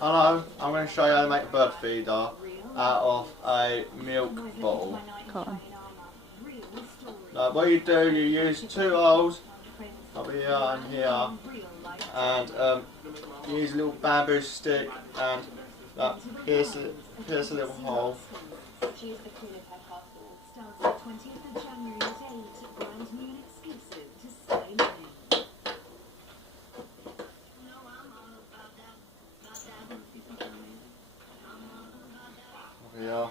Hello, I'm going to show you how to make a bird feeder out of a milk bottle. Cotton. Now, what you do, you use 2 holes over here and here, and you use a little bamboo stick, and here's a little hole. Yeah.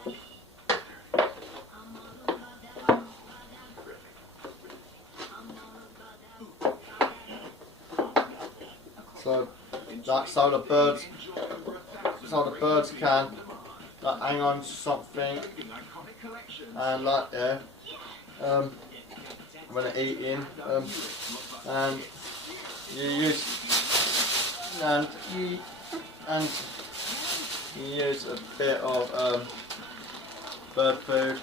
So that's so the birds can hang on to something and when they're eating and you use a bit of bird food.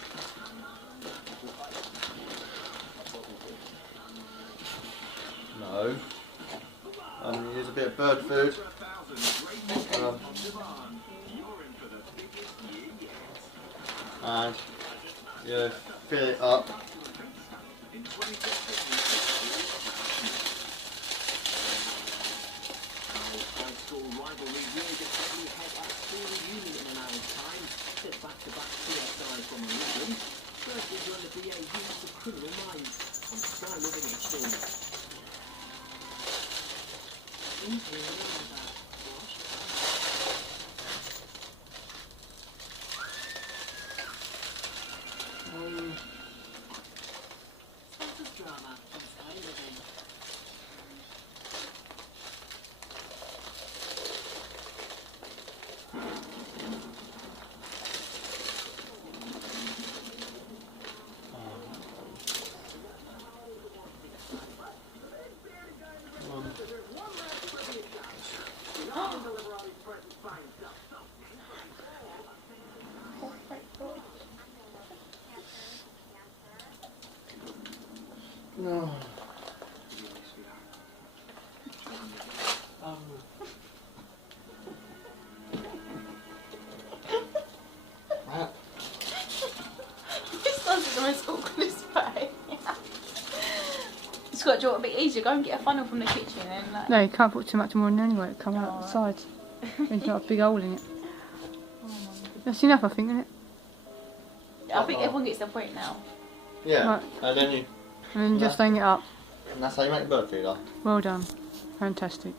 No. Use a bit of bird food. And you fill it up. No. This is the most awkwardest way. Scott, do you want it a bit easier? Go and get a funnel from the kitchen and like... No, you can't put too much more in anyway, it'll come out the sides. It's got a big hole in it. That's enough, I think, isn't it? I think everyone gets the point now. Yeah, Right. and then you And then just hang it up. and that's how you make a bird feeder. Well done. Fantastic.